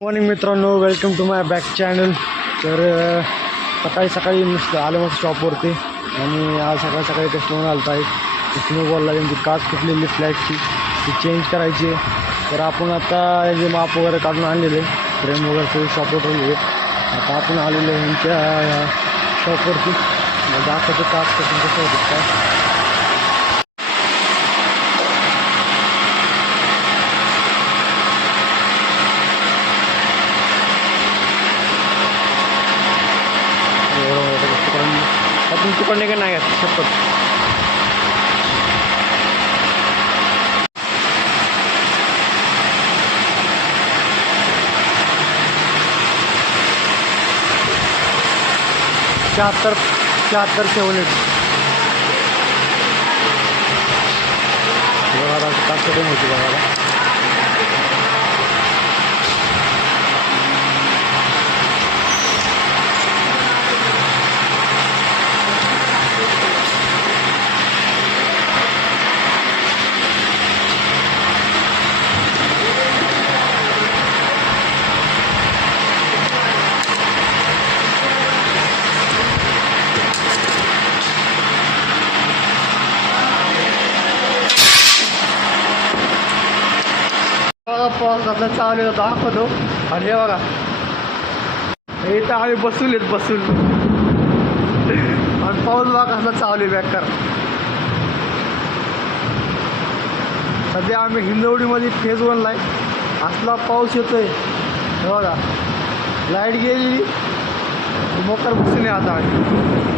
Morning मित्रांनो, welcome to my back channel. तर सकाळी नुसतं आलं मग शॉपवरती आणि आज सकाळी कस्टमर आलता आहे. कस्टमर बोलला त्यांची काच फुटलेली फ्लॅटची ती चेंज करायची आहे. तर आपण आता जे माप वगैरे काढून आणलेले फ्रेम वगैरे सगळी शॉपवर ठेवली. आता आपण आलेलो आहे यांच्या शॉपवरती. दाखवतो काच कसं होतं काय. आपण तुकडणे का नाही घ्या शपथ. शहात्तर फेवलेट बघा काच होती बघा. पाऊस घातला चालू दाखवतो. आणि हे बघा इथं आम्ही बसून आणि पाऊस बघा कसला चालू आहे बेकार. सध्या आम्ही हिंजवडीमध्ये फेज 1ला आहे. असला पाऊस येतोय हे बघा. लाईट गेली मोकर बसून आहे आता.